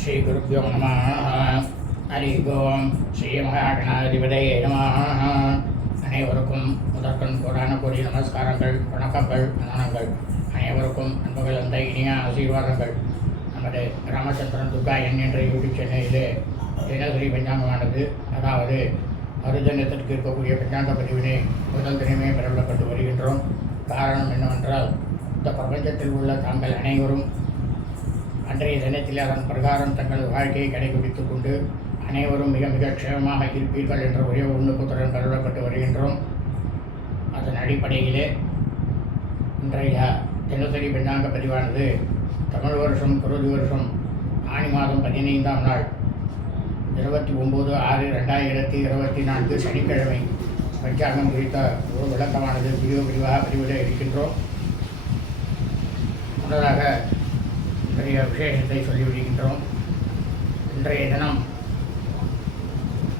ஸ்ரீகுருப்போ நம ஹரி ஓம் ஸ்ரீ மகாகணாதிபதியே நம அனைவருக்கும் முதற்கண் கோடான கோடி நமஸ்காரங்கள் வணக்கங்கள் வந்தனங்கள் அனைவருக்கும் அன்புகள் அந்த இனிய ஆசீர்வாதங்கள். நமது ராமச்சந்திரன் துர்கா என் என்ற யூடியூப் சென்னையிலே தினசரி பஞ்சாங்கமானது அதாவது மருதனத்திற்கு இருக்கக்கூடிய பஞ்சாங்க பதிவினை முதல் தினமே பெறப்பட்டு வருகின்றோம். காரணம் என்னவென்றால் இந்த பிரபஞ்சத்தில் உள்ள தாங்கள் அனைவரும் அன்றைய தினத்தில் அதன் பிரகாரம் தங்களது வாழ்க்கையை கடைபிடித்துக் கொண்டு அனைவரும் மிக மிக க்ஷேமமாக இருப்பீர்கள் என்ற ஒரே உண்ணுக்குத்துடன் கருதப்பட்டு வருகின்றோம். அதன் அடிப்படையிலே இன்றைய தினசரி பெண்ணாங்க பதிவானது தமிழ் வருஷம் குருதி வருஷம் ஆணி மாதம் பதினைந்தாம் நாள் இருபத்தி ஒம்பது ஆறு ரெண்டாயிரத்தி இருபத்தி நான்கு சனிக்கிழமை. பஞ்சாங்கம் குறித்த ஒரு விளக்கமானது பிரிவு பிரிவாக பதிவிட இருக்கின்றோம். முன்னதாக நிறைய விசேஷத்தை சொல்லிவிடுகின்றோம். இன்றைய தினம்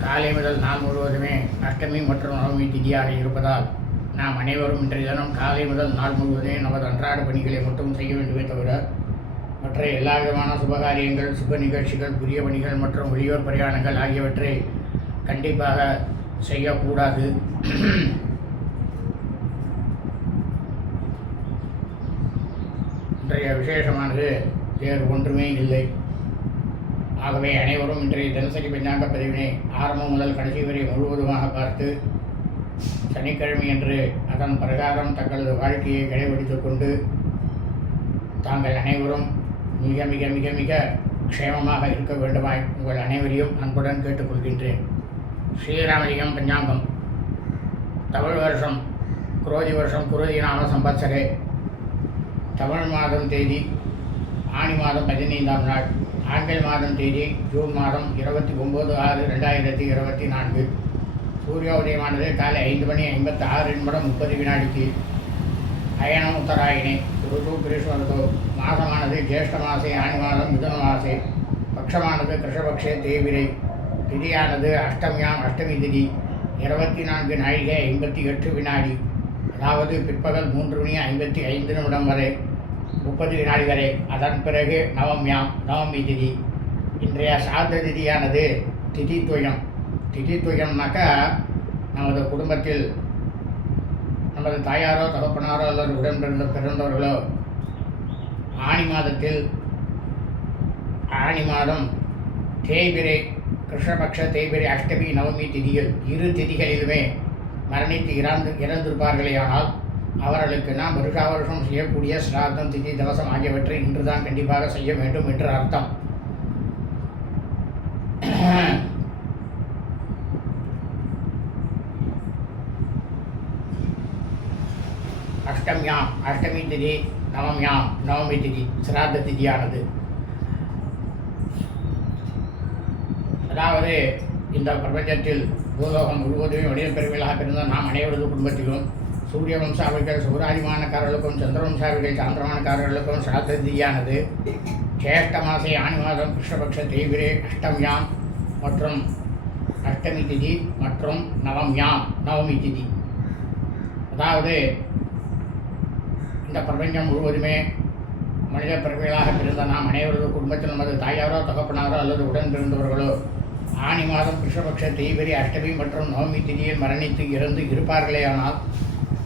காலை முதல் நாள் முழுவதுமே அஷ்டமி மற்றும் நவமி திதியாக இருப்பதால் நாம் அனைவரும் இன்றைய தினம் காலை முதல் நாள் முழுவதுமே நமது அன்றாட பணிகளை மட்டும் செய்ய வேண்டுமே தவிர மற்ற எல்லா விதமான சுபகாரியங்கள் சுப நிகழ்ச்சிகள் புதிய பணிகள் மற்றும் வெளியூர் பிரயாணங்கள் ஆகியவற்றை கண்டிப்பாக செய்யக்கூடாது. இன்றைய விசேஷமானது வேறு ஒன்றுமே இல்லை. ஆகவே அனைவரும் இன்றைய தினசரி பஞ்சாங்க பதிவினை ஆரம்பம் முதல் கடைசி வரை முழுவதுமாக பார்த்து சனிக்கிழமை என்று அதன் பிரகாரம் தங்களது வாழ்க்கையை கடைபிடித்து கொண்டு தாங்கள் அனைவரும் மிக மிக மிக மிக க்ஷேமமாக இருக்க வேண்டுமாய் உங்கள் அனைவரையும் அன்புடன் கேட்டுக்கொள்கின்றேன். ஸ்ரீராமலிங்கம் பஞ்சாங்கம். தமிழ் வருஷம் குரோதி வருஷம் குரோதி நாம சம்பத்சரே தமிழ் மாதம் தேதி ஆணி மாதம் பதினைந்தாம் நாள் ஆண்கள் மாதம் தேதி ஜூன் மாதம் இருபத்தி ஒம்பது ஆறு ரெண்டாயிரத்தி இருபத்தி நான்கு. சூரிய உதயமானது காலை ஐந்து மணி ஐம்பத்தி ஆறு நிமிடம் முப்பது வினாடிக்கு. அயனம் உத்தராயணி ருது கிரீஷ்வரது மாதமானது ஜேஷ்ட மாசே ஆணி மாதம் மிதுன மாசே. பட்சமானது கிருஷ்ணபக்ஷே தேவிரை. திதியானது அஷ்டமியாம் அஷ்டமி திதி இருபத்தி நான்கு நாழிகை ஐம்பத்தி எட்டு வினாடி. அதாவது பிற்பகல் மூன்று மணி ஐம்பத்தி ஐந்து நிமிடம் வரை. முப்பது வினாடி வரை அதன் பிறகு நவம்யாம் நவமி திதி. இன்றைய சார்ந்த திதியானது திதி துயம் திதி துயம்னாக்கா நமது குடும்பத்தில் நமது தாயாரோ தகப்பனாரோ அல்லது உடன் பிறந்த பிறந்தவர்களோ ஆணி மாதத்தில் ஆணி மாதம் தேய்பிரை கிருஷ்ணபக்ஷ தேய்பிரை அஷ்டமி நவமி திதியில் இரு திதிகளிலுமே மரணித்து இறந்து இறந்திருப்பார்களேயானால் அவர்களுக்கு நாம் வருஷா வருஷம் செய்யக்கூடிய சிராத்தம் திதி தவசம் ஆகியவற்றை இன்றுதான் கண்டிப்பாக செய்ய வேண்டும் என்று அர்த்தம். அஷ்டமியாம் அஷ்டமி திதி நவமியாம் நவமி திதி சிராத்த திதியானது. அதாவது இந்த பிரபஞ்சத்தில் பூலோகம் முழுவதுமே வடிவ பெருமைகளாக பிறந்த நாம் அனைவரது குடும்பத்திலும் சூரிய வம்சாவிகள் சூராதிமானக்காரர்களுக்கும் சந்திரவம்சாவிகள் சாந்திரமானக்காரர்களுக்கும் சாத்தியானது ஜேஷ்ட மாசே ஆணி மாதம் கிருஷ்ணபக்ஷ தேவிரே அஷ்டம்யாம் மற்றும் அஷ்டமி திதி மற்றும் நவம்யாம் நவமி திதி. அதாவது இந்த பிரபஞ்சம் முழுவதுமே மனித பிறவிகளாக பிறந்த நாம் அனைவரது குடும்பத்தில் நமது தாயாரோ தகப்பனாரோ அல்லது உடன் பிறந்தவர்களோ ஆணி மாதம் கிருஷ்ணபக்ஷ தேய்பிரி அஷ்டமி மற்றும் நவமி திதியில் மரணித்து இறந்து இருப்பார்களே ஆனால்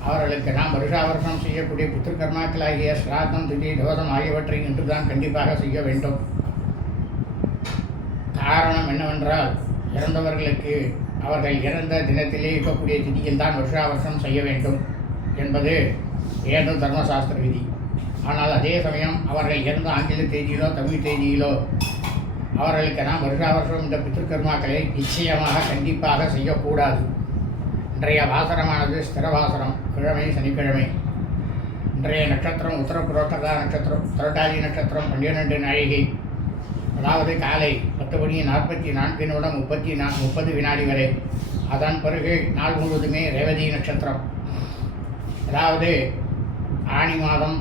அவர்களுக்கு நாம் வருஷாவருஷம் செய்யக்கூடிய புத்திருக்கர்மாக்களாகிய சிராதம் திதி தோதம் ஆகியவற்றை இன்றுதான் கண்டிப்பாக செய்ய வேண்டும். காரணம் என்னவென்றால் இறந்தவர்களுக்கு அவர்கள் இறந்த தினத்திலே இருக்கக்கூடிய திதியில் தான் வருஷாவருஷம் செய்ய வேண்டும் என்பது ஏதோ தர்மசாஸ்திர விதி. ஆனால் அதே சமயம் அவர்கள் இறந்த ஆங்கில தேதியிலோ தமிழ் தேதியிலோ அவர்களுக்கு நாம் வருஷா வருஷம் இந்த பித்திருக்கர்மாக்களை நிச்சயமாக கண்டிப்பாக செய்யக்கூடாது. இன்றைய வாசனமானது ஸ்திரவாசனம். கிழமை சனிக்கிழமை. இன்றைய நட்சத்திரம் உத்தர புரோட்டகா நட்சத்திரம் புரட்டாதி நட்சத்திரம் பன்னிரெண்டு நாழிகை அதாவது காலை பத்து மணி நாற்பத்தி நான்கு நிமிடம் முப்பத்தி நா முப்பது வினாடி வரை. அதன் பிறகு நாள் முழுவதுமே ரேவதி நட்சத்திரம். அதாவது ஆணி மாதம்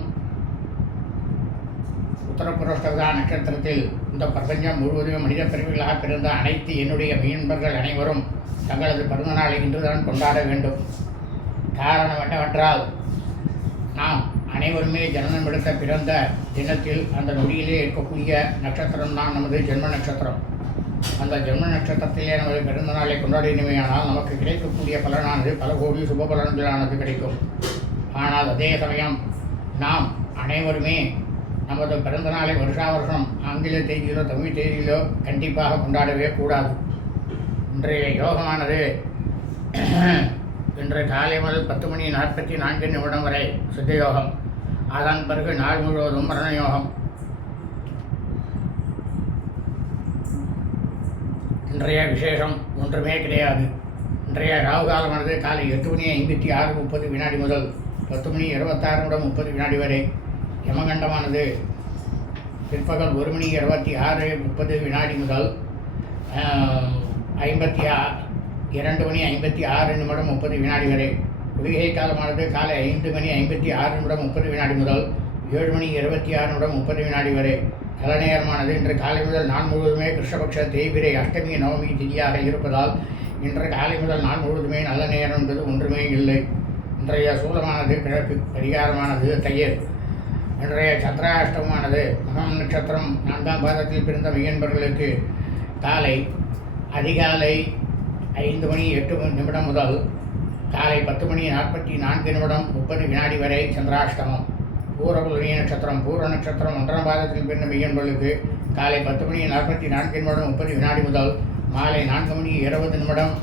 உத்தரப்புரோஷ்டகா நட்சத்திரத்தில் இந்த பிரபஞ்சம் முழுவதும் மனித பிரிவுகளாக பிறந்த அனைத்து என்னுடைய மீன்பர்கள் அனைவரும் தங்களது பிறந்தநாளை இன்றுதான் கொண்டாட வேண்டும். காரணம் என்னவென்றால் நாம் அனைவருமே ஜனனம் எடுத்த பிறந்த தினத்தில் அந்த நொடியிலே இருக்கக்கூடிய நட்சத்திரம் தான் நமது ஜென்ம நட்சத்திரம். அந்த ஜென்ம நட்சத்திரத்திலே நமது பிறந்த நாளை கொண்டாடினமையானால் நமக்கு கிடைக்கக்கூடிய பலனானது பல கோடி சுப பலன்களானது கிடைக்கும். ஆனால் அதே சமயம் நாம் அனைவருமே நமது பிறந்த நாளை வருஷா வருஷம் ஆங்கில தேதியிலோ தமிழ் தேதியிலோ கண்டிப்பாக கொண்டாடவே கூடாது. இன்றைய யோகமானது. இன்று காலை முதல் பத்து மணி நாற்பத்தி நான்கு நிமிடம் வரை சித்த யோகம் அதன் பிறகு நாள் முழுவதும் மரண யோகம் இன்றைய விசேஷம் ஒன்றுமே கிடையாது. இன்றைய ராகு காலமானது காலை எட்டு மணி ஐம்பத்தி ஆறு முப்பது வினாடி முதல் பத்து மணி இருபத்தாறு நிமிடம் முப்பது வினாடி வரை யமகண்டமானது. பிற்பகல் ஒரு மணி இருபத்தி ஆறு முப்பது வினாடி முதல் ஐம்பத்தி ஆ இரண்டு மணி ஐம்பத்தி ஆறு நிமிடம் முப்பது வினாடி வரை. குளிகை காலமானது காலை ஐந்து மணி ஐம்பத்தி ஆறு நிமிடம் முப்பது வினாடி முதல் ஏழு மணி இருபத்தி ஆறு நிமிடம் முப்பது வினாடி வரை. நல்ல நேரமானது இன்று காலை முதல் நான் முழுவதுமே கிருஷ்ணபக்ஷ தேய்பிரை அஷ்டமி நவமி திதியாக இருப்பதால் இன்று காலை முதல் நான் முழுவதுமே நல்ல நேரம் என்பது ஒன்றுமே இல்லை. இன்றைய சூலமானது கிழக்கு பரிகாரமானது தையர். இன்றைய சந்திராஷ்டமானது மகம் நட்சத்திரம் நான்காம் பாதத்தில் பிறந்த மையன்பர்களுக்கு காலை அதிகாலை ஐந்து மணி எட்டு மணி நிமிடம் முதல் காலை பத்து மணி நாற்பத்தி நான்கு நிமிடம் முப்பது வினாடி வரை சந்திராஷ்டமம். பூரபுலனி நட்சத்திரம் பூர நட்சத்திரம் ஒன்றாம் பாதத்தில் பிறந்த மையன்பர்களுக்கு காலை பத்து மணி நாற்பத்தி நான்கு நிமிடம் முப்பது வினாடி முதல் மாலை நான்கு மணி இருபது நிமிடம்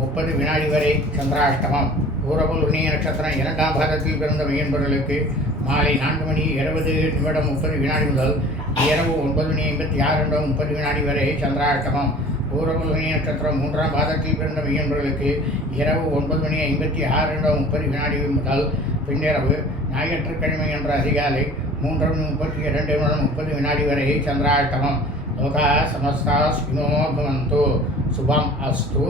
முப்பது வினாடி வரை சந்திராஷ்டமம். பூரபுல் உண்ணிய நட்சத்திரம் இரண்டாம் பாதத்தில் பிறந்த மையன்பொருளுக்கு மாலை நான்கு மணி இருபது நிமிடம் முப்பது வினாடி முதல் இரவு ஒன்பது மணி ஐம்பத்தி ஆறு நிமிடம் முப்பது வினாடி வரை சந்திராஷ்டமம். பூரபுல் நட்சத்திரம் மூன்றாம் பாதத்தில் பிறந்த மையன்பர்களுக்கு இரவு ஒன்பது மணி ஐம்பத்தி ஆறு நிமிடம் முப்பது வினாடி முதல் பின்னிரவு ஞாயிற்றுக்கிழமை என்ற அதிகாலை மூன்று மணி முப்பத்தி இரண்டு நிமிடம் முப்பது வினாடி வரை சந்திராஷ்டமம். லோகா சமஸ்தா ஸ்வினோ பவந்து. சுபம் அஸ்து.